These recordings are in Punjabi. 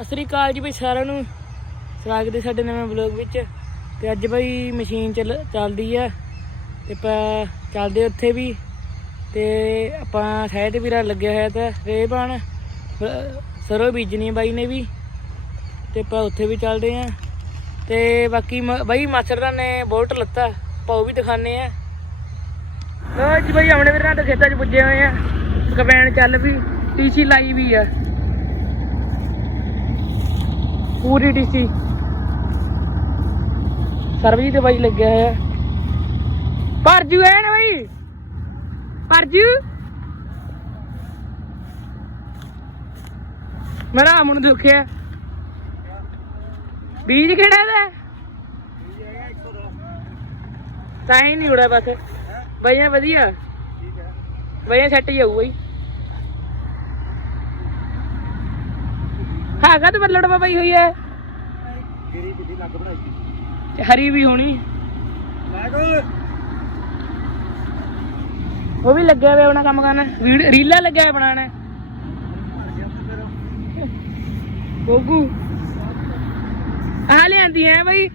ਸਤਿ ਸ੍ਰੀ ਅਕਾਲ ਜੀ ਬਈ ਸਾਰਿਆਂ ਨੂੰ। ਸਵਾਗਤ ਹੈ ਸਾਡੇ ਨਵੇਂ ਵਲੌਗ ਵਿੱਚ। ਤੇ ਅੱਜ ਬਈ ਮਸ਼ੀਨ ਚੱਲ ਚੱਲਦੀ ਆ। ਤੇ ਆਪਾਂ ਚੱਲਦੇ ਉੱਥੇ ਵੀ। ਤੇ ਆਪਾਂ ਸ਼ਾਇਦ ਵੀਰਾ ਲੱਗਿਆ ਹੋਇਆ ਤਾਂ ਰੇਬਾਨ ਸਰੋਂ ਬੀਜਣੀ ਆ ਬਾਈ ਨੇ ਵੀ। ਤੇ ਆਪਾਂ ਉੱਥੇ ਵੀ ਚੱਲਦੇ ਆ। ਤੇ ਬਾਕੀ ਮ- ਬਾਈ ਮਾਸਟਰ ਨੇ ਬੋਲਟ ਲੱਤਾ, ਆਪਾਂ ਉਹ ਵੀ ਦਿਖਾਣੇ ਆ। ਲੋ ਜੀ ਬਾਈ ਆਪਣੇ ਵੀਰਾਂ ਦੇ ਖੇਤਾਂ 'ਚ ਪੁੱਜੇ ਹੋਏ ਆ। ਕਬੈਨ ਚੱਲ ਵੀ ਟੀਸੀ ਲਾਈ ਵੀ ਆ। ਪੂਰੀ ਟੀਸੀ ਸਰਵੀ ਤੇ ਬਾਈ ਲੱਗਿਆ ਹੋਇਆ। ਪਰਜੂ ਹੈ ਨਾ ਬਾਈ। ਪਰਜੂ। ਮੇਰਾ ਮਨ ਦੁਖਿਆ। ਬੀਜ ਕਿਹੜਾ ਦਾ ਤਾਂ ਹੀ ਨਹੀਂ ਉੜਾ ਬਸ। ਬਈਆ ਵਧੀਆ। ਬਈਆ ਸੈੱਟ ਹੀ ਬਈ ਹੈਗਾ ਤੇ ਬੱਲੜ ਹੋਈ ਹੈ। ਗਰੀ ਕਿੱਡੀ ਲੱਗ ਬਣਾਈ ਤੇ ਹਰੀ ਵੀ ਹੋਣੀ। ਲੱਗ ਉਹ ਵੀ ਲੱਗਿਆ ਹੋਇਆ ਆਪਣਾ ਕੰਮ ਕਰਨਾ। ਵੀਡ- ਰੀਲਾਂ ਲੱਗਿਆ ਹੋਇਆ ਬਣਾਉਣਾ। ਗੋਗੂ। ਆ ਲਿਆਂਦੀ ਹੈ ਬਈ।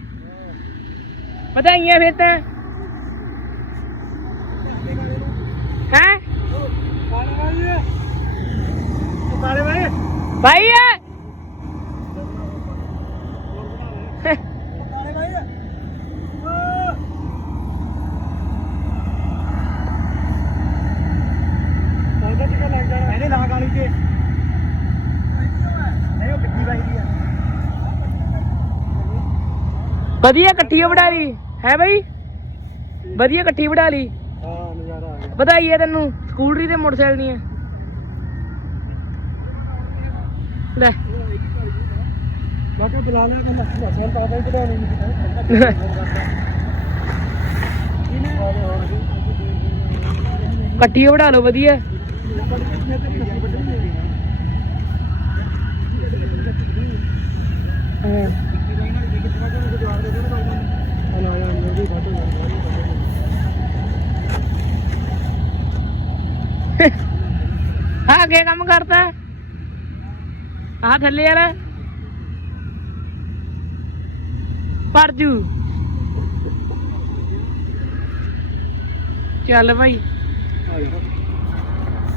ਵਧਾਈਆਂ ਫਿਰ ਤਾਂ? ਹੈ? ਕਾਲੇ ਭਾਈ ਹੈ ਕਾਲੇ ਭਾਈ ਉਹਦਾ ਟਿਕਾ ਲੱਗ ਜਾਣਾ ਇਹਨੇ ਲਾ ਗਾਲੀ ਤੇ ਨਹੀਂ ਉਹ ਬਿੱਕੀ ਬਾਈ ਦੀ ਆ ਵਧੀਆ ਇਕੱਠੀ ਵੜਾ ਲਈ। ਹੈ ਬਈ? ਵਧੀਆ ਇਕੱਠੀ ਵੜਾ ਲਈ। ਹਾਂ ਨਜ਼ਾਰਾ ਆ ਗਿਆ। ਵਧਾਈ ਹੈ ਤੈਨੂੰ। ਸਕੂਟਰੀ ਤੇ ਮੋਟਰਸਾਈਕਲ ਨਹੀਂ ਹੈ ਲੈ। ਬੁਲਾ ਲਿਆ ਕਹਿੰਦਾ ਤਾਂ ਨਹੀਂ ਇਕੱਠੀ ਵੜਾ ਲਓ ਵਧੀਆ। ਹਾਂ। ਅੱਗੇ ਕੰਮ ਕਰਦਾ। ਆ ਥੱਲੇ ਵਾਲਾ। ਪਰਜੂ। ਚੱਲ ਭਾਈ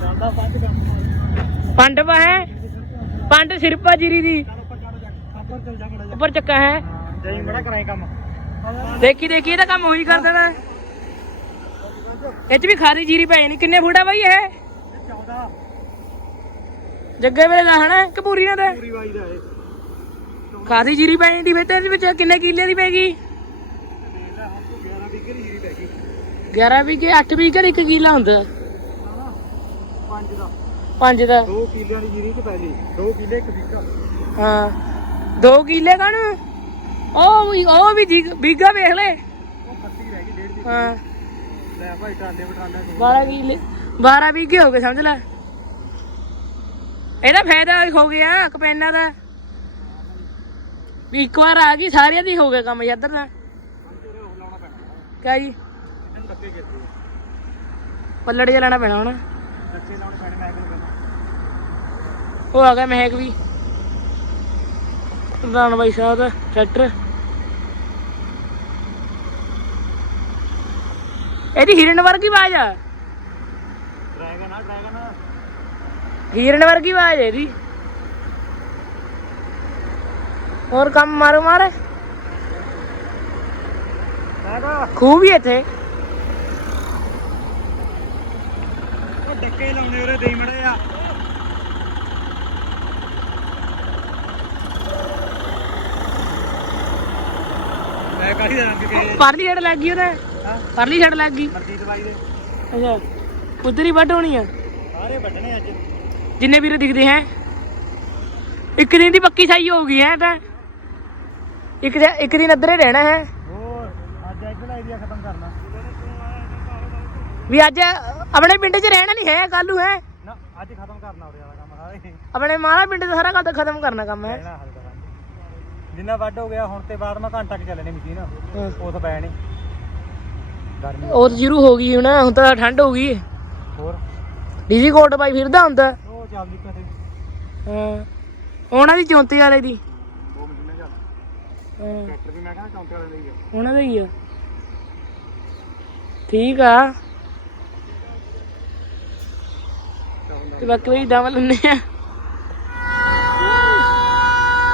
ਜਾਂਦਾ ਪੰਜ ਕੰਮ ਪੰਡ ਪਾ ਹੈ। ਪੰਡ ਸਿਰਪਾ ਜੀਰੀ ਦੀ। ਉੱਪਰ ਚੱਕਾ ਹੈ। ਜਾਈ ਮੜਾ ਕਰਾਈ ਕੰਮ ਦੇਖੀ ਦੇਖੀ ਇਹਦਾ ਕੰਮ ਉਹੀ ਕਰ ਦੇਣਾ। ਇਹ ਚ ਵੀ ਖਾਦੀ ਜੀਰੀ ਪੈ ਜਾਣੀ। ਕਿੰਨੇ ਫੁੱਟਾ ਬਾਈ ਇਹ? 14 ਜੱਗੇ ਵੇਲੇ ਦਾ ਹਨਾ ਕਿ ਪੂਰੀ ਨਾ ਤੇ ਪੂਰੀ ਵਾਈ ਦਾ ਇਹ। ਖਾਦੀ ਜੀਰੀ ਪੈ ਜਾਂਦੀ ਫਿਰ ਤੇ ਇਹਦੇ ਵਿੱਚ ਕਿੰਨੇ ਕਿੱਲੇ ਦੀ ਪੈ ਗਈ? 11 ਵੀਹ ਦੀ ਜੀਰੀ ਪੈ ਗਈ 11 ਵੀਗੇ 8 ਵੀਗੇ ਇੱਕ ਕਿੱਲਾ ਹੁੰਦਾ। ਪੰਜ ਦਾ। ਪੰਜ ਦਾ 2 ਕਿੱਲਿਆਂ ਦੀ ਜੀਰੀ ਚ ਪੈ ਗਈ। 2 ਕਿੱਲੇ ਇੱਕ ਵੀਕਾ ਹਾਂ। 2 ਕਿੱਲੇ ਕਣ? ਉਹ ਵੀ ਉਹ ਵੀ ਵੀਗਾ ਵੇਖ ਲੈ। ਉਹ 32 ਰਹਿ ਗਈ ਡੇਢ ਦੀ ਹਾਂ। ਲੈ ਭਾਈ ਟਰਾਲੇ ਬਟਰਾਲੇ ਤੋਂ 12 ਕਿੱਲੇ 12 ਵੀਗੇ ਹੋ ਗਏ ਸਮਝ ਲੈ। ਇਹਦਾ ਫਾਇਦਾ ਹੋ ਗਿਆ, ਕਪੈਨਾ ਦਾ। ਵੀ ਇੱਕ ਵਾਰ ਆ ਗਈ, ਸਾਰਿਆਂ ਦੀ ਹੋ ਗਿਆ ਕੰਮ ਇੱਧਰ ਦਾ। ਲਾਉਣਾ ਜੀ? ਪੱਲੜ ਜਿਹਾ ਲੈਣਾ ਪੈਣਾ ਹੁਣ। ਉਹ ਆ ਗਿਆ ਮਹਿਕ ਵੀ। ਪ੍ਰਧਾਨ ਬਾਈ ਸਾਹਿਬ ਦਾ ਟਰੈਕਟਰ ਇਹਦੀ ਹਿਰਨ ਵਰਗੀ ਆਵਾਜ਼ ਆ। ਡਰੈਗਨ ਆ, ਡਰੈਗਨ। ਹਿਰਨ ਵਰਗੀ ਆਵਾਜ਼ ਹੈ ਇਹਦੀ। ਹੋਰ ਕੰਮ ਮਾਰੋ ਮਾਰ। ਖੂਬ ਹੀ ਇੱਥੇ। ਉਹ ਡੱਕੇ ਲਾਉਣੇ ਉਰੇ ਦੇਈ ਮੜੇ ਆ। ਮੈਂ ਕਾਹੀ ਦਾ ਰੰਗ ਕੇ? ਪਰਲੀ ਛੜ ਲੱਗ ਗਈ ਉਹਦੇ। ਹਾਂ। ਪਰਲੀ ਛੜ ਲੱਗ ਗਈ। ਮਰਦੀ ਦਵਾਈ ਦੇ। ਅੱਛਾ। ਉਧਰ ਹੀ ਵੱਢ ਹੋਣੀ ਆ। ਸਾਰੇ ਵੱਢਣੇ ਅੱਜ। ਜਿੰਨੇ ਵੀਰੇ ਦਿਖਦੇ ਹੈ। ਇੱਕ ਦਿਨ ਦੀ ਪੱਕੀ ਸਾਈ ਹੋ ਗਈ ਹੈ ਤਾਂ। ਇੱਕ ਇੱਕ ਦਿਨ ਅੱਧਰੇ ਰਹਿਣਾ ਹੈ। ਹੋਰ ਅੱਜ ਇੱਧਰ ਏਰੀਆ ਖਤਮ ਕਰਨਾ। ਵੀ ਅੱਜ ਆਪਣੇ ਪਿੰਡ 'ਚ ਰਹਿਣਾ ਨਹੀਂ ਹੈ ਕੱਲ ਹੈ। ਨਾ ਅੱਜ ਖਤਮ ਕਰਨਾ ਉਰੇ ਵਾਲਾ ਕੰਮ ਸਾਰੇ। ਆਪਣੇ ਮਾਰਾ ਪਿੰਡ ਦਾ ਸਾਰਾ ਕੰਮ ਖਤਮ ਕਰਨਾ ਕੰਮ ਹੈ। ਜਿੰਨਾ ਵੱਢ ਹੋ ਗਿਆ ਹੁਣ ਤੇ ਬਾਅਦ ਮੈਂ ਘੰਟਾ ਕੁ ਚੱਲਣੀ ਮਸ਼ੀਨ ਹਾਂ। ਉਹ ਤਾਂ ਪੈ ਨਹੀਂ ਗਰਮੀ। ਉਹ ਜ਼ੀਰੋ ਹੋ ਗਈ ਹੁਣ ਹੁਣ ਤਾਂ ਠੰਡ ਹੋ ਗਈ। ਹੋਰ? ਡੀਜੀ ਕੋਟ ਪਾਈ ਫਿਰਦਾ ਹੁੰਦਾ। ਚੱਲਦੀ ਕਦੇ ਹਾਂ। ਉਹਨਾਂ ਦੀ 34 ਵਾਲੇ ਦੀ। ਉਹ ਮਸ਼ੀਨਾਂ ਚੱਲ ਹਾਂ। ਟਰੈਕਟਰ ਵੀ ਮੈਂ ਕਹਿੰਦਾ ਚੌਂਕੇ ਵਾਲੇ ਦੇ ਹੀ ਆ। ਉਹਨਾਂ ਦਾ ਹੀ ਆ। ਠੀਕ ਆ। ਤੇ ਬਾਕੀ ਬਈ ਦਵਾ ਲੈਣੇ ਆ।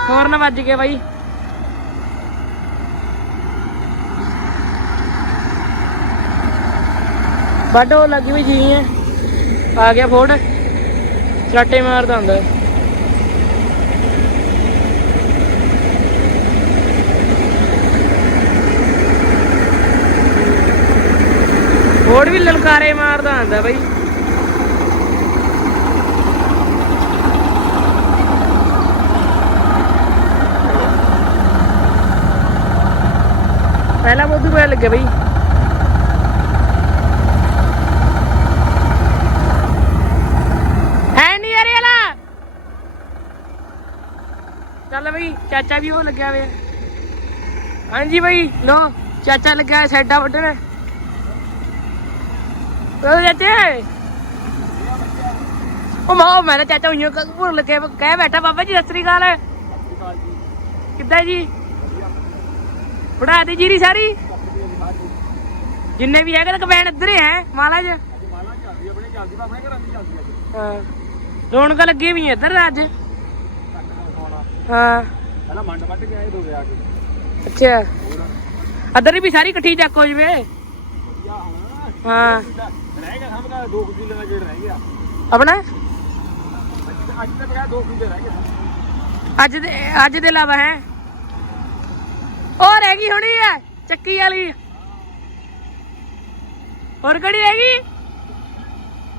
ਹੋਰ ਨਾ ਵੱਜ ਗਿਆ ਬਾਈ। ਬਾਡੋ ਲੱਗੀ ਵੀ ਜੀ ਆ। ਗਿਆ ਫੋੜ ਛਾਟੇ ਮਾਰਦਾ ਹੁੰਦਾ ਫੋੜ ਵੀ ਲਲਕਾਰੇ ਮਾਰਦਾ ਹੁੰਦਾ ਬਈ। ਪਹਿਲਾਂ ਬਹੁਤ ਪਤਾ ਲੱਗਿਆ ਬਈ ਹੈ ਨਹੀਂ ਅਰੇ ਵਾਲਾ ਚੱਲ ਬਈ ਚਾਚਾ ਵੀ ਉਹ ਲੱਗਿਆ ਵੇ। ਹਾਂਜੀ ਬਈ ਲੋ ਚਾਚਾ ਲੱਗਿਆ ਸੈਡਾ ਵੱਢਣ ਉਹ ਚਾਚੇ। ਉਹ ਮਾਂ ਮੈਂ ਤਾਂ ਚਾਚਾ ਉਈਓ ਭੁਰ ਲੱਗੇ ਕਹਿ ਬੈਠਾ, ਬਾਬਾ ਜੀ, ਸਤਿ ਸ੍ਰੀ ਅਕਾਲ। ਕਿੱਦਾਂ ਜੀ? ਪੜਾ ਦੇ ਜੀਰੀ ਸਾਰੀ। ਜਿੰਨੇ ਵੀ ਹੈਗੇ ਤਾਂ ਕਬੈਨ ਇੱਧਰ ਹੀ ਹੈ ਮਹਾਰਾਜ ਹਾਂ। ਰੌਣਕ ਲੱਗੀ ਵੀ ਇੱਧਰ ਅੱਜ। ਹਾਂ। ਪਹਿਲਾਂ ਮੰਡ ਵੱਟ ਕੇ ਆਏ ਦੋ ਆ ਕੇ। ਅੱਛਾ। ਇੱਧਰ ਵੀ ਸਾਰੀ ਇਕੱਠੀ ਚੱਕ ਹੋ ਜਵੇ। ਹਾਂ। ਰਹਿ ਗਿਆ ਸਮਝ ਦੋ ਕੁ ਕਿੱਲੇ ਦਾ ਗੇੜ ਰਹਿ ਗਿਆ। ਆਪਣਾ? ਅੱਜ ਤੱਕ ਦੋ ਰਹਿ ਅੱਜ ਦੇ ਅੱਜ ਦੇ ਇਲਾਵਾ ਹੈ। ਉਹ ਰਹਿ ਗਈ ਹੋਣੀ ਹੈ ਚੱਕੀ ਵਾਲੀ। ਹੋਰ ਕਿਹੜੀ ਰਹਿ ਗਈ?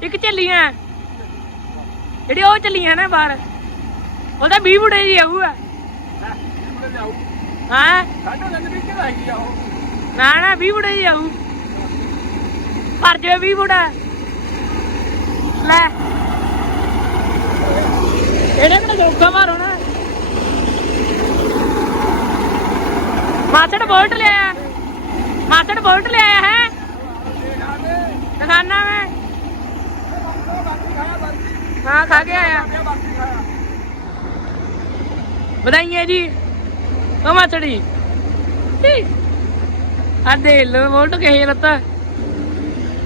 ਇੱਕ ਚੱਲੀਆਂ ਜਿਹੜੀ ਉਹ ਚੱਲੀਆਂ ਨਾ ਬਾਹਰ। ਉਹਦਾ 20 ਬੁੜੇ ਜੀ ਆਊ ਆ। ਕਿੱਲੇ ਲਿਆਉ ਹਾਂ? ਸਾਡਾ ਲੰਨ ਵੀ ਕਿਹੜਾ ਹੈਗੀ ਆ ਉਹ? ਨਾ ਨਾ 20 ਬੁੜੇ ਜੀ ਆਊ ਭਰ ਜਾਵੇ 20 ਬੁੜਾ ਲੈ। ਇਹਨੇ ਕਿਹੜਾ ਜੋਗਾ ਮਾਰੋ ਨਾ ਮਾਸੜ ਬੋਲਟ ਲਿਆ ਮਾਸੜ ਬੋਲਟ ਲਿਆ ਹੈ। ਦਿਖਾਨਾ ਮੈਂ। ਹਾਂ ਖਾ ਕੇ ਆਇਆ। ਵਧਾਈਆਂ ਜੀ। ਉਹ ਮਾਸੜੀ ਆ ਦੇ ਲੋ ਬੋਲਟ ਕਹੇ ਲੱਤਾ।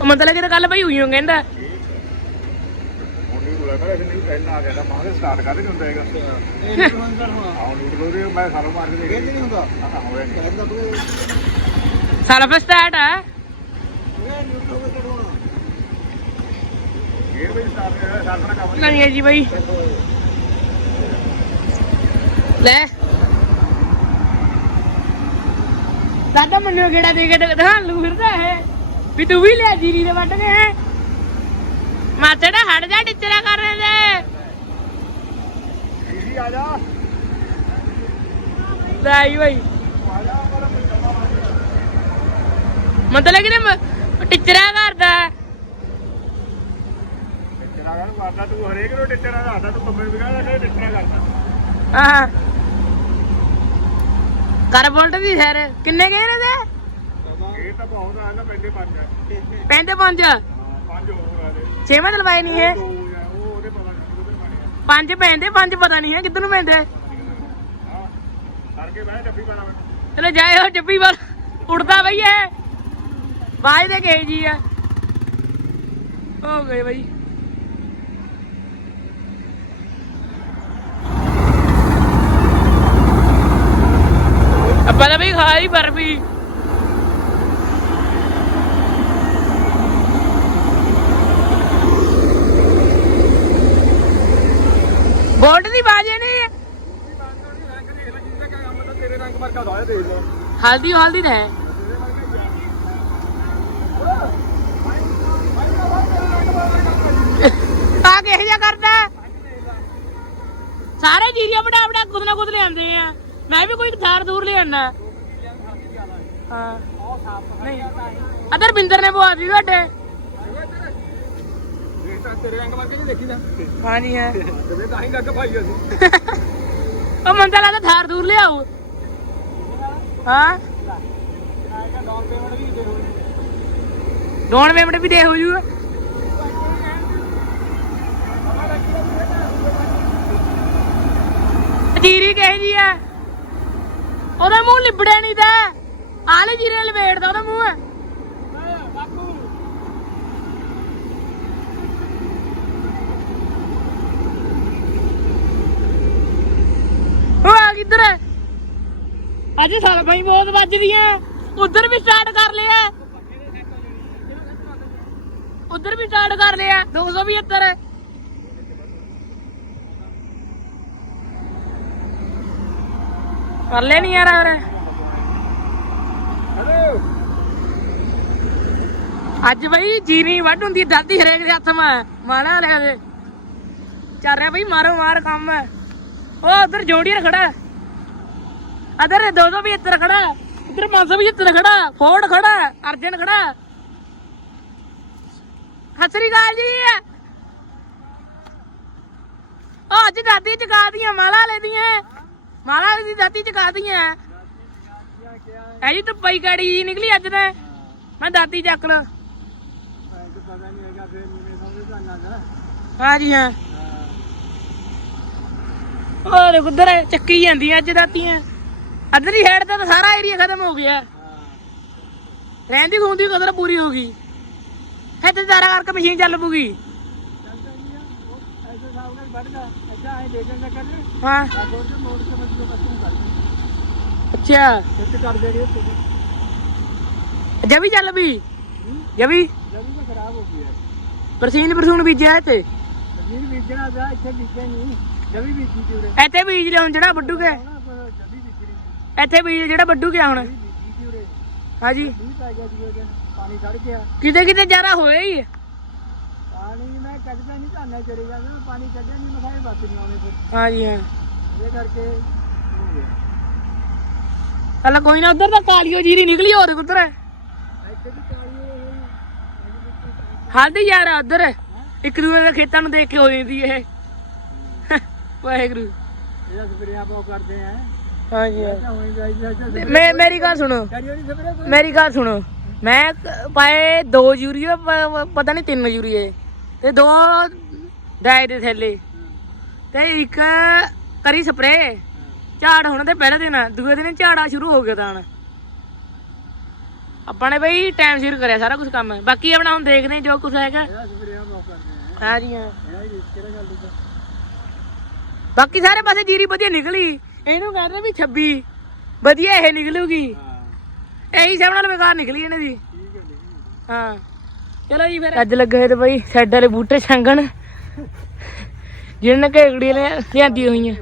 ਉਹ ਮਤਲਬ ਕਿ ਕੱਲ ਭਾਈ ਹੋਈਓ ਕਹਿੰਦਾ। ਹੁਣ ਬੁਲਾ ਕਰ ਨਹੀਂ ਪਹਿਲਾਂ ਆ ਗਿਆ ਤਾਂ ਮਾਂ ਦੇ ਸਟਾਰਟ ਕਰਦੇ ਨਹੀਂ ਹੁੰਦਾ ਹੈਗਾ ਆਉਂ ਲੂਟ ਲੋ ਦੇ ਮੈਂ ਸਾਲੋਂ ਮਾਰ ਕੇ ਦੇਖਿਆ ਨਹੀਂ ਹੁੰਦਾ। ਹਾਂ ਹੋਇਆ ਨਹੀਂ। ਕਹਿੰਦਾ ਤੂੰ ਸਾਰਾ ਫਿਰ ਸਟਾਰਟ ਆ। ਗੇੜ ਵੀ ਸਟਾਰਟ ਦਾ ਕੰਮ ਨਹੀਂ ਹੈ ਜੀ ਬਾਈ। ਲੈ। ਦਾਦਾ ਮੈਨੂੰ ਕਿਹੜਾ ਦੇ ਕੇ ਦਿਖਾਣ ਲੂ ਫਿਰਦਾ ਹੈ ਵੀ ਤੂੰ ਵੀ ਲਿਆ ਜੀਰੀ ਦੇ ਵੱਟ ਕੇ ਹੈ ਮਾਤੜਾ ਹਟ ਜਾ ਟਿਚਰਾ ਕਰ ਰਹੇ ਨੇ ਜੀ ਆ ਜਾ। ਲੈ ਪਰ ਮਤਲਬ ਕਿ ਟਿਚਰਾ ਕਰਦਾ ਟਿੱਚਰਾ ਕਰ ਮਾਰਦਾ ਤੂੰ ਹਰੇਕ ਨੂੰ ਟਿੱਚਰਾ ਦੱਸਦਾ ਤੂੰ ਕੰਮੇ ਵਿਗਾੜਾ ਕਿ ਟਿੱਚਰਾ ਕਰਦਾ। ਆਹ। ਕਰ ਬੋਲਟ ਦੀ ਸਰ ਕਿੰਨੇ ਗਏ ਨੇ ਤੇ? ਇਹ ਤਾਂ ਬਹੁਤ ਆ ਨਾ ਪੈਂਦੇ ਪੰਜ ਪੈਂਦੇ ਪੰਜ? ਪੰਜ ਹੋਰ ਆ ਦੇ ਛੇਵਾਂ ਦਲਵਾਏ ਨਹੀਂ ਹੈ ਦੋ ਆ ਉਹ ਉਹਦੇ ਪਤਾ ਨਹੀਂ ਕਿੱਧਰ ਮਾਰਿਆ ਪੰਜ ਪੈਂਦੇ ਪੰਜ ਪਤਾ ਨਹੀਂ ਹੈ ਕਿੱਧਰ ਨੂੰ ਪੈਂਦੇ। ਹਾਂ ਕਰਕੇ ਬਹਿ ਡੱਬੀ ਪਾਣਾ ਚਲੋ ਜਾਏ ਹੋ ਜੱਬੀ ਵੱਲ। ਉੜਦਾ ਬਈ ਐ ਬਾਜ ਦੇ ਗਏ ਜੀ ਆ। ਹੋ ਗਏ ਬਈ। ਆਪਾਂ ਵੀ ਖਾਈ ਬਰਫੀ ਬੋਲਟ ਦੀ ਬਾਜੇ ਨਹੀਂ ਹਲਦੀ ਹਲਦੀ ਤਾਂ ਹੈ। ਆ ਕਿਹੋ ਜਿਹਾ ਕਰਦਾ? ਸਾਰੇ ਜੀਰੀਆਂ ਬੜਾ ਬੜਾ ਕੁਦ ਨਾ ਕੁਦ ਲਿਆਂਦੇ ਆ। ਮੈਂ ਵੀ ਕੋਈ ਥਾਰ ਦੂਰ ਲਿਆਣਾ ਹਾਂ। ਨਹੀਂ। ਅਦਰ ਬਿੰਦਰ ਨੇ ਬੁਆ ਦੀ ਤੁਹਾਡੇ। ਤੇਰੇ ਰੰਗ ਵਰਗੇ ਨਹੀਂ ਦੇਖੀ ਤਾਂ ਹਾਂਜੀ, ਹੈ। ਤੇ ਤਾਂ ਹੀ ਲੱਗ ਭਾਈ ਅਸੀਂ ਉਹ ਮੰਦਾ ਲੱਗਦਾ ਥਾਰ ਦੂਰ ਲਿਆਓ ਹਾਂ। ਵੀ ਦੇ ਹੋਣੀ ਡੋਨ ਪੇਮੈਂਟ ਵੀ ਦੇ ਹੋ ਜੂ ਜੀਰੀ ਕਹੇ ਜੀ ਆ? ਉਹਦਾ ਮੂੰਹ ਲਿਬੜਿਆ ਨਹੀਂ ਤਾਂ। ਆਲੇ ਜੀਰੇ ਲਵੇੜਦਾ ਉਹਦਾ ਮੂੰਹ। ਆ ਕਿੱਧਰ ਹੈ ਅੱਜ ਸਾਲ ਭਾਈ ਬਹੁਤ ਵੱਜਦੀਆਂ ਉਧਰ ਵੀ ਸਟਾਰਟ ਕਰ ਲਿਆ। ਉਧਰ ਵੀ ਸਟਾਰਟ ਕਰ ਲਿਆ। 275 ਕਰ ਲੈ ਨਹੀਂ ਯਾਰ ਹੋਰ ਅੱਜ ਬਈ ਜੀਨੀ ਵੱਢ ਹੁੰਦੀ, ਦਾਦੀ ਹਰੇਕ ਦੇ ਹੱਥ ਮਾ ਮਾਣਾ ਲਿਆ ਦੇ। ਚੱਲ ਰਿਹਾ ਬਈ, ਮਾਰੋ, ਮਾਰ ਕੰਮ। ਉਹ ਉਧਰ ਜੋੜੀਅਰ ਖੜਾ। ਅਦਰ 275 ਖੜਾ। ਇਧਰ 575 ਖੜਾ। ਫੋਰਡ ਖੜਾ, ਅਰਜਨ ਖੜਾ। ਸਤਿ ਸ੍ਰੀ ਅਕਾਲ ਜੀ। ਉਹ ਅੱਜ ਦਾਦੀ ਚਕਾ ਦੀਆਂ, ਮਾਲਾ ਲੈਦੀਆਂ ਮਾਲਾ ਦੀ ਦਾਦੀ ਚਕਾ ਦੀਆਂ ਐ? ਜੀ ਧੁੱਪਾਈ ਗਾੜੀ ਜੀ ਨਿਕਲੀ ਅੱਜ ਤਾਂ। ਮੈਂ ਦਾਦੀ ਚੱਕ ਲ। ਹਾਂ ਜੀ, ਹਾਂ। ਹੋਰ ਉਧਰ ਚੱਕੀ ਜਾਂਦੀਆਂ ਅੱਜ ਦਾਤੀਆਂ? ਅਧਰੀ ਹੈਡ ਤੇ ਤਾਂ ਸਾਰਾ ਏਰੀਆ ਖਤਮ ਹੋ ਗਿਆ। ਰਹਿੰਦੀ ਖੂੰਦੀ ਕਦਰ ਪੂਰੀ ਹੋ ਗਈ। ਇੱਥੇ ਦਾਰਾ ਕਰਕੇ ਮਸ਼ੀਨ ਚੱਲ ਪੂਗੀ ਹਾਂ। ਅੱਛਾ। ਜਵੀ ਚੱਲ ਵੀ। ਜਵੀ। ਪਰਸੀਨ ਪਰਸੂਨ ਬੀਜਿਆ ਇੱਥੇ। ਇੱਥੇ ਬੀਜ ਲਿਆਉਣ ਜਿਹੜਾ ਵੱਡੂ ਕੇ ਇੱਥੇ ਬੀਜ ਜਿਹੜਾ ਵੱਡੂ ਗਿਆ ਹੁਣ ਹਾਂਜੀ ਕਿਤੇ ਕਿਤੇ ਜ਼ਿਆਦਾ ਹੋਇਆ ਹੀ ਹੈ। ਪਾਣੀ ਮੈਂ ਕੱਢਦਾ ਨਹੀਂ ਧਾਨਾ ਚੜੇ ਜਾਂਦਾ ਪਾਣੀ ਕੱਢਿਆ ਨਹੀਂ ਮੈਂ ਕਿਹਾ ਬਾਤ ਨਹੀਂ ਆਉਣੇ ਫਿਰ। ਹਾਂਜੀ ਹਾਂ। ਇਹ ਕਰਕੇ ਹੋ ਗਿਆ। ਚੱਲ ਕੋਈ ਨਾ ਉਧਰ ਤਾਂ ਕਾਲੀਓ ਜੀਰੀ ਨਿਕਲੀ ਹੋਰ ਉਧਰ ਇੱਥੇ ਵੀ ਕਾਲੀ ਹੋਈ ਹਾਲਦੀ ਯਾਰ ਉਧਰ। ਇੱਕ ਦੂਏ ਦੇ ਖੇਤਾਂ ਨੂੰ ਦੇਖ ਕੇ ਹੋ ਜਾਂਦੀ ਇਹ। ਵਾਹਿਗੁਰੂ। ਇਹਦਾ ਸਪਰੇਅ ਆਪਾਂ ਉਹ ਕਰਦੇ ਆ ਹਾਂਜੀ ਤਾਂ ਹੋਈ ਜਾਈ ਜਾ ਮੈਂ ਮੇਰੀ ਗੱਲ ਸੁਣੋ। ਕਰਿਓ ਨਹੀਂ ਸਪਰੇਅ ਕੋਈ? ਮੇਰੀ ਗੱਲ ਸੁਣੋ। ਮੈਂ ਕ- ਪਾਏ ਦੋ ਪ- ਪ- ਪਤਾ ਨਹੀਂ ਤਿੰਨ ਯੂਰੀਏ। ਤੇ ਦੋ ਡਾਈ ਦੇ ਥੈਲੇ ਤੇ ਇੱਕ ਕਰੀ ਸਪਰੇ ਝਾੜ ਹੋਣ ਦੇ ਪਹਿਲੇ ਦਿਨ ਦੂਏ ਦਿਨ ਝਾੜਾ ਸ਼ੁਰੂ ਹੋ ਗਿਆ ਤਾਂ। ਆਪਾਂ ਨੇ ਬਈ ਟਾਈਮ ਸਿਰ ਕਰਿਆ ਸਾਰਾ ਕੁਝ ਕੰਮ। ਬਾਕੀ ਆਪਣਾ ਹੁਣ ਦੇਖਦੇ ਜੋ ਕੁਝ ਹੈਗਾ। ਹਾਂ। ਜੀ ਹਾਂ। ਬਾਕੀ ਸਾਰੇ ਪਾਸੇ ਜੀਰੀ ਵਧੀਆ ਨਿਕਲੀ। ਇਹਨੂੰ ਕਹਿੰਦੇ ਵੀ 26 ਵਧੀਆ ਇਹ ਨਿਕਲੂਗੀ। ਇਹੀ ਸਭ ਨਾਲ ਬੇਕਾਰ ਨਿਕਲੀ ਇਹਨਾਂ ਦੀ। ਹਾਂ। ਚਲੋ ਜੀ ਫਿਰ। ਅੱਜ ਲੱਗੇ ਤੇ ਬਈ ਸਾਈਡ ਵਾਲੇ ਬੂਟੇ ਛੰਗਣ। ਜਿਹਨਾਂ ਨੇ ਘੇਗੜੀ ਲਿਆਂਦੀ ਹੋਈਆਂ।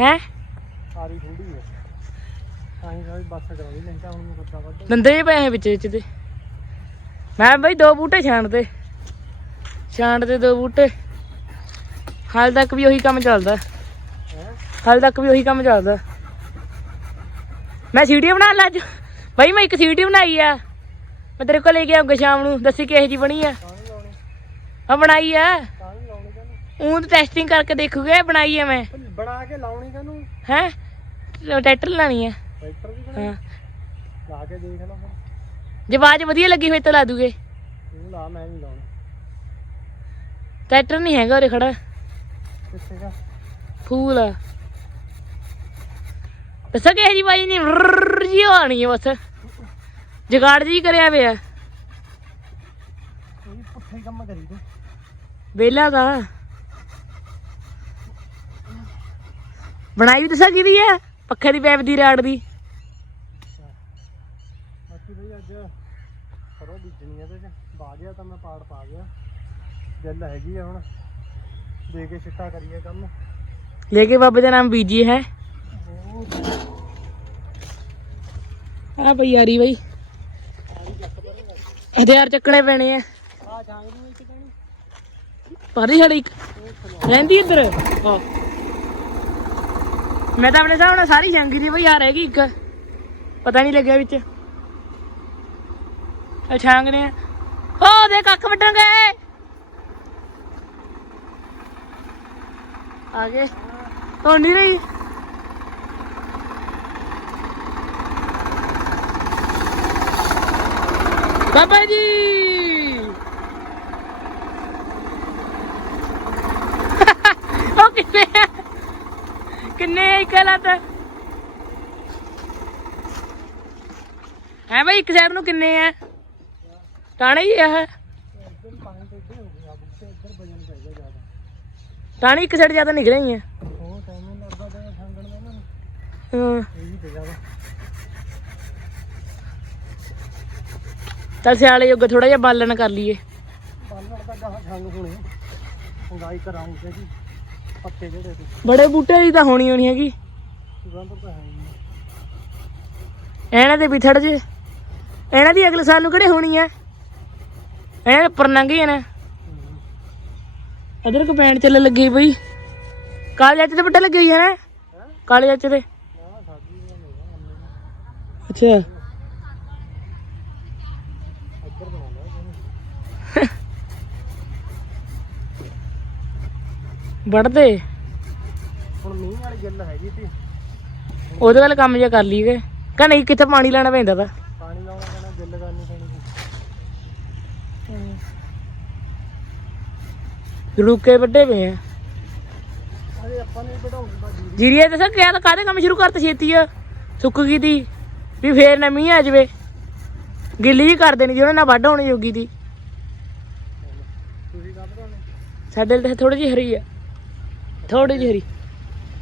ਹੈ? ਸਾਰੀ ਠੰਡੀ ਹੈ ਤਾਂ ਹੀ ਸਾਰੀ ਬੱਸ ਕਰਾਉਣੀ ਨਹੀਂ ਤਾਂ ਹੁਣ ਮੈਂ ਕੁੱਤਾ ਵੱਢ। ਦੰਦੇ ਜਿਹੇ ਪਏ ਆ ਵਿੱਚ ਵਿੱਚ ਤੇ ਮੈਂ ਬਈ ਦੋ ਬੂਟੇ ਛਾਂਟਦੇ ਛਾਂਟਦੇ ਦੋ ਬੂਟੇ। ਹਾਲ ਤੱਕ ਵੀ ਉਹੀ ਕੰਮ ਚੱਲਦਾ। ਹੈ? ਹਾਲ ਤੱਕ ਵੀ ਉਹੀ ਕੰਮ ਚੱਲਦਾ। ਮੈਂ ਸੀਡੀ ਬਣਾ ਲਾ ਅੱਜ ਬਈ ਮੈਂ ਇੱਕ ਸੀਡੀ ਬਣਾਈ ਆ। ਮੈਂ ਤੇਰੇ ਕੋਲ ਲੈ ਕੇ ਆਉਂਗਾ ਸ਼ਾਮ ਨੂੰ ਦੱਸੀ ਕਿਹੋ ਜੀ ਬਣੀ ਆ? ਆ ਬਣਾਈ ਆ? ਤਾਂ ਉਹ ਟੈਸਟਿੰਗ ਕਰਕੇ ਦੇਖੂਗੇ ਬਣਾਈ ਆ ਮੈਂ। ਬਣਾ ਕੇ ਲਾਉਣੀ ਕਾਨੂੰ ਹੈ? ਟਰੈਕਟਰ ਲਾਣੀ ਆ। ਟਰੈਕਟਰ ਦੀ ਹਾਂ। ਲਾ ਕੇ ਦੇਖ ਲਓ ਫਿਰ ਜੇ ਆਵਾਜ਼ ਵਧੀਆ ਲੱਗੀ ਹੋਈ ਤਾਂ ਲਾ ਦੂਗੇ। ਤੂੰ ਲਾ ਮੈਂ ਨਹੀਂ ਲਾਉਣਾ। ਟਰੈਕਟਰ ਨਹੀਂ ਹੈਗਾ ਉਰੇ ਖੜਾ। ਕਿੱਥੇ ਦਾ ਫੂਲ ਆ। ਦੱਸੋ ਕਿ ਜੀ ਬਾਈ ਨਹੀਂ ਜੀ ਆਣੀ ਹੈ ਬਸ। ਜਗਾੜ ਜੀ ਕਰਿਆ ਪਿਆ। ਇਹ ਪੁੱਠੇ ਕੰਮ ਕਰੀ ਤੂੰ। ਵੇਲਾ ਦਾ ਬਣਾਈ ਵੀ ਦੱਸਾਂ ਕਿਹਦੀ ਆ ਪੱਖੇ ਦੀ ਪੈਪ ਦੀ ਰਾੜ ਦੀ। ਬਾਕੀ ਬਈ ਅੱਜ ਸਰੋਂ ਬੀਜਣੀ ਆ ਤੇ ਬਾ ਗਿਆ ਤਾਂ ਮੈਂ ਪਾੜ ਪਾ ਗਿਆ। ਜੱਲ ਹੈਗੀ ਆ ਹੁਣ। ਦੇ ਕੇ ਛਿੱਟਾ ਕਰੀਏ ਕੰਮ। ਲੈ ਕੇ ਬਾਬੇ ਦਾ ਨਾਮ ਬੀਜੀ ਹੈ। ਆ ਬਈ ਯਾਰੀ ਬਈ। ਹਥਿਆਰ ਚੱਕਣੇ ਪੈਣੇ ਆ। ਆ ਜਾਂਗਦੀ ਇੱਥੇ ਕਣੀ ਪਾਰੀ ਸਾਡੀ ਇੱਕ। ਰਹਿੰਦੀ ਇੱਧਰ? ਹਾਂ। ਮੈਂ ਤਾਂ ਆਪਣੇ ਹਿਸਾਬ ਨਾਲ ਸਾਰੀ ਜੰਗੀ ਦੀ ਬਈ, ਆ ਰਹਿ ਗਈ ਇੱਕ। ਪਤਾ ਨਹੀਂ ਲੱਗਿਆ ਵਿੱਚ। ਇਹ ਛਾਂਗਨੇ ਆ ਉਹ ਦੇ ਕੱਖ ਵੱਢਣ ਗਏ। ਆ ਗਏ। ਤੋਂ ਨਹੀਂ ਰਹੀ। ਬਾਬਾ ਜੀ। ਉਹ ਕਿੰਨੇ? ਕਿੰਨੇ ਹੈ ਬਈ ਇੱਕ ਸਾਈਡ ਨੂੰ ਕਿੰਨੇ ਆ? ਟਾਣੇ ਹੀ ਆ ਟਾਣੀ ਇੱਕ ਸਾਈਡ ਜ਼ਿਆਦਾ ਨਿਕਲੇ ਹੀ ਆ। ਹਾਂ ਇਹ ਵੀ ਤੇ ਜ਼ਿਆਦਾ ਚੱਲ ਸਿਆਲੇ ਜੋਗਾ ਥੋੜਾ ਜਿਹਾ ਬਾਲਣ ਕਰ ਲਈਏ। ਬਾਲਣ ਤਾਂ ਗਾਹ ਸੰਗ ਹੋਣੇ ਸੰਗਾਈ ਕਰਾਉਂਗੇ ਜੀ ਪੱਕੇ ਜਿਹੜੇ ਤੇ। ਬੜੇ ਬੂਟੇ ਦੀ ਤਾਂ ਹੋਣੀ ਹੋਣੀ ਹੈਗੀ। ਸੁਗੰਧ ਤਾਂ ਹੈ ਹੀ ਨਹੀਂ। ਇਹਨਾਂ ਦੇ ਵੀ ਥੜ ਜੇ। ਇਹਨਾਂ ਦੀ ਅਗਲੇ ਸਾਲ ਨੂੰ ਕਿਹੜੇ ਹੋਣੀ ਆ? ਇਹਨਾਂ ਪਰ ਨੰਗੇ ਨੇ। ਅਦਰ ਕੋ ਪੈਂਟ ਚੱਲੇ ਲੱਗੀ ਪਈ ਕਾਲੇ ਚਾਚੇ ਦੇ ਪੱਟੇ ਲੱਗੇ ਹੋਈ ਹੈ ਨਾ? ਕਾਲੇ ਚਾਚੇ ਦੇ। ਅੱਛਾ ਇੱਧਰ ਬਣਾ ਲਿਆ ਵੜਦੇ ਹੁਣ ਮੀਂਹ ਵਾਲੀ ਗੱਲ ਹੈਗੀ ਤੀ ਉਹਦੇ ਵੱਲ ਕੰਮ ਜਿਹਾ ਕਰ ਲਈਏ ਕਹ ਨਹੀਂ ਕਿੱਥੇ ਪਾਣੀ ਲੈਣਾ ਪੈਂਦਾ ਤਾਂ ਪਾਣੀ ਲਾਉਣਾ ਪੈਣਾ ਗਿੱਲ ਕਰਨੀ ਪੈਣੀ ਰੁਕੇ ਵੱਡੇ ਪਏ ਆ। ਅਰੇ ਆਪਾਂ ਨੇ ਵਧਾਉਂਦਾ ਜੀਰੀ ਜੀਰੀਏ ਦੱਸਾਂ ਕਿਹਾ ਤਾਂ ਕਾਹਦੇ ਕੰਮ ਸ਼ੁਰੂ ਕਰਤਾ ਛੇਤੀ ਆ? ਸੁੱਕ ਗਈ ਤੀ। ਵੀ ਫੇਰ ਨਾ ਮੀਂਹ ਆ ਜਾਵੇ। ਗਿੱਲੀ ਵੀ ਕਰ ਦੇਣੀ ਜੀ ਉਹਨਾਂ ਨਾਲ ਵੱਢ ਹੋਣੀ ਜੋਗੀ ਦੀ। ਸਾਡੇ ਤੇ ਥੋੜੀ ਜਿਹੀ ਹਰੀ ਆ। ਥੋੜੀ ਜਿਹੀ ਹਰੀ।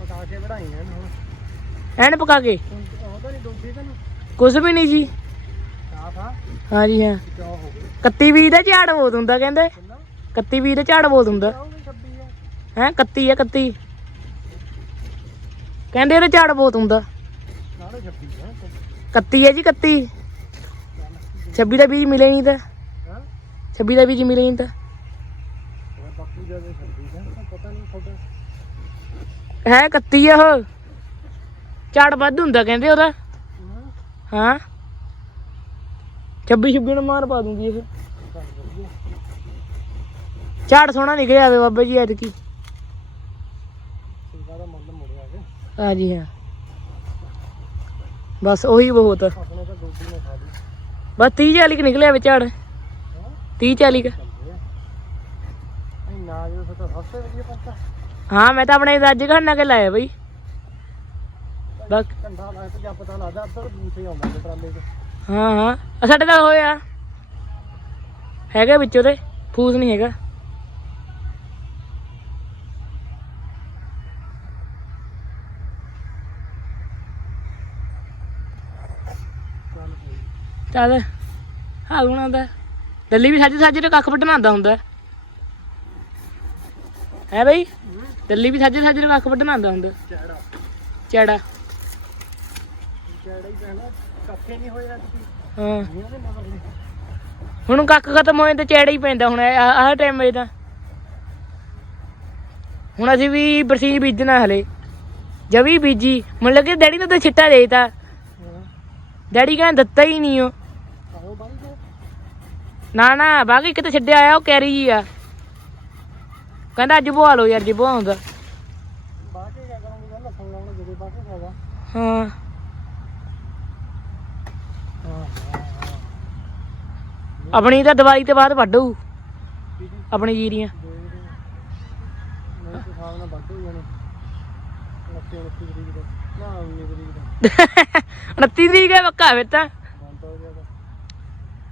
ਪਕਾ ਕੇ ਵਧਾਈਆਂ ਨੇ ਹੁਣ ਐਨ ਪਕਾ ਕੇ? ਹੁਣ ਉਹ ਤਾਂ ਨਹੀਂ ਡੁੱਬਦੀ ਤੈਨੂੰ। ਕੁਝ ਵੀ ਨਹੀਂ ਜੀ। ਸਾਫ਼ ਆ ਹਾਂਜੀ ਹਾਂ। ਕਿਉਂ ਹੋ ਗਈ। 31 ਵੀਹ ਦਾ ਝਾੜ ਬਹੁਤ ਹੁੰਦਾ ਕਹਿੰਦੇ। ਕਿੰਨਾ? 31 ਵੀਹ ਦਾ ਝਾੜ ਬਹੁਤ ਹੁੰਦਾ। ਆਉਂਗੇ 26 ਆ। ਹੈ 31 ਆ 31 ਕਹਿੰਦੇ ਇਹਦਾ ਝਾੜ ਬਹੁਤ ਹੁੰਦਾ। ਨਾਲੇ 26 ਆ। 31 ਹੈ ਜੀ 31 26 ਦਾ ਬੀਜ ਮਿਲੇ ਨਹੀਂ ਤਾਂ। ਹਾਂ? 26 ਦਾ ਬੀਜ ਮਿਲੇ ਨਹੀਂ ਤਾਂ। ਬਾਪੂ ਜਦ 26 ਆ। ਪਤਾ ਨਹੀਂ ਤੁਹਾਡਾ। ਹੈ 31 ਆ ਉਹ। ਝਾੜ ਵੱਧ ਹੁੰਦਾ ਕਹਿੰਦੇ ਉਹਦਾ। ਹਾਂ। 26 26 ਨੂੰ ਮਾਰ ਪਾ ਦੂੰਗੀ ਇਹ। ਝਾੜ ਸੋਹਣਾ ਨਿਕਲਿਆ ਵੇ ਬਾਬਾ ਜੀ ਐਤਕੀ। ਸਿੰਘਾਂ ਦਾ ਹਾਂਜੀ ਹਾਂ। ਬਸ ਉਹੀ ਬਹੁਤ। ਬਸ 30 40 ਕ ਨਿਕਲਿਆ ਵੇ ਝਾੜ। ਹਾਂ 30 40 ਕ। ਨਾ ਜੋ ਤਾਂ ਹਫ਼ਤੇ ਵਧੀਆ ਪੱਕਾ ਹਾਂ, ਮੈਂ ਤਾਂ ਆਪਣੇ ਰੱਜ ਘਾਨਾ ਕੇ ਲਾਇਆ ਬਈ। ਬਸ। ਕੰਡਾ ਲਾ ਕੇ ਜਾਂ ਪਤਾ ਲੱਗਦਾ ਅੱਧਰ ਬੂਥੇ ਆਉਂਦਾ ਤੇ ਟਰਾਲੇ ਤੇ ਹਾਂ ਹਾਂ। ਆਹ ਸਾਡੇ ਤਾਂ ਹੋਇਆ। ਹੈਗਾ ਵਿੱਚੋਂ ਤੇ, ਫੂਸ ਨਹੀਂ ਹੈਗਾ। ਚੱਲ ਕੋਈ ਚੱਲ ਹਾਂ ਦਿੱਲੀ ਵੀ ਸੱਜ ਸੱਜ ਤੇ ਕੱਖ ਵੱਢਣ ਆਉਂਦਾ ਹੁੰਦਾ। ਹੈ ਬਈ? ਦਿੱਲੀ ਵੀ ਸੱਜ ਸੱਜ ਤੇ ਕੱਖ ਵੱਢਣ ਆਉਂਦਾ ਹੁੰਦਾ। ਚਿਹੜਾ ਚੜਾ। ਚਿਹੜਾ ਹੀ ਪੈਣਾ। ਕੱਖੇ ਨਹੀਂ ਹੋਏ ਅੱਜ ਹਾਂ। ਹੁਣ ਕੱਖ ਖਤਮ ਹੋਏ ਤੇ ਚੜਾ ਹੀ ਪੈਂਦਾ ਹੁਣ ਆਹ ਟਾਈਮ ਇਹ ਤਾਂ। ਹੁਣ ਅਸੀਂ ਵੀ ਬਰਸੀਨ ਬੀਜਣਾ ਹਲੇ। ਜਵੀ ਬੀਜੀ। ਮੈਨੂੰ ਲੱਗੇ ਡੈਡੀ ਨੇ ਤਾਂ ਛਿੱਟਾ ਦੇਤਾ। ਡੈਡੀ ਕਹਿੰਦਾ ਦਿੱਤਾ ਹੀ ਨਹੀਂ ਉਹ। ਨਾ ਨਾ ਬਾਕੀ ਕਿਤੇ ਛੱਡਿਆ ਆਇਆ ਉਹ ਕੈਰੀ ਆ। ਕਹਿੰਦਾ ਅੱਜ ਬੁਆ ਲਓ ਯਾਰ ਜੇ ਬੁਆ ਹੁੰਦਾ ਬਾਅਦ ਚ ਕਿਆ ਕਰਾਂਗੇ ਗੱਲ ਲਸਣ ਲਾਉਣ ਜਿਹੜੇ ਬਾਅਦ ਚ ਖਾਵਾ ਹਾਂ। ਆਪਣੀ ਤਾਂ ਦਵਾਈ ਤੋਂ ਬਾਅਦ ਵੱਢੂ। ਆਪਣੀ ਜੀਰੀਆਂ। ਦੇਖਦੇ ਹਾਂ। ਨਹੀਂ ਤੇ ਸਾਲ ਨਾਲ ਹੋ ਜਾਣੇ। 29 29 ਤਰੀਕ ਦਾ। ਨਾ 19 ਤਰੀਕ ਦਾ। 29 ਤਰੀਕ ਹੈ ਪੱਕਾ ਫਿਰ ਤਾਂ। ਬੰਦ ਹੋ ਜਾਏਗਾ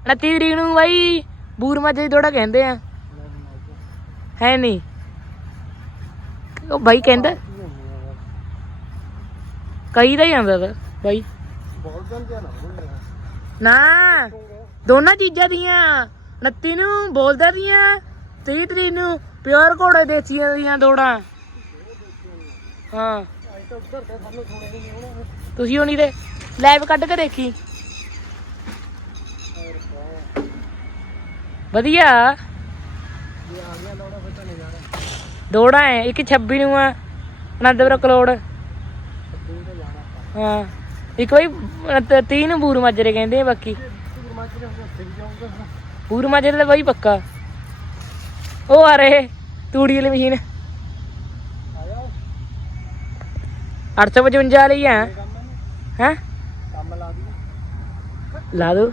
29 ਤਰੀਕ ਨੂੰ ਬਾਈ ਬੂਰ ਮੱਝੇ ਥੋੜਾ ਕਹਿੰਦੇ ਆ। ਮਾਰ ਹੈ ਨਹੀਂ। ਉਹ ਬਾਈ ਕਹਿੰਦਾ ਕਈ ਦਾ ਹੀ ਆਉਂਦਾ ਤਾ ਬਾਈ। ਨਾ, ਦੋਨਾਂ ਚੀਜ਼ਾਂ ਦੀਆਂ 29 ਨੂੰ ਬੋਲਦਾ ਦੀਆਂ 30 ਤਰੀਕ ਨੂੰ ਪਿਓਰ ਘੋੜੇ ਦੇਸੀਆਂ ਦੀਆਂ ਦੋੜਾਂ। ਹਾਂ। ਤੁਸੀਂ ਹੁਣੀ ਦੇ ਲਾਈਵ ਕੱਢ ਕੇ ਦੇਖੀ। ਵਧੀਆ। ਆ ਗਿਆ ਲੋੜਾ ਫਿਰ ਤਾਂ ਨਜ਼ਾਰਾ ਦੋੜਾਂ ਐ ਇੱਕ 26 ਨੂੰ ਆ ਅਨੰਦਪੁਰ ਕਲੋੜ ਹਾਂ ਇੱਕ ਬਈ 30 ਨੂੰ ਬੂਰ ਮਾਜਰੇ ਕਹਿੰਦੇ ਆ ਬਾਕੀ। ਬੂਰ ਮਾਜਰੇ ਦਾ ਬਾਈ ਪੱਕਾ। ਉਹ ਆ ਰਹੇ ਤੂੜੀ ਵਾਲੀ ਮਸ਼ੀਨ। ਆਇਆ 855 ਵਾਲੀ ਆ। ਹੈ? ਹੈ ਕੰਮ ਲਾ ਦੀ ਲਾ ਦੋ।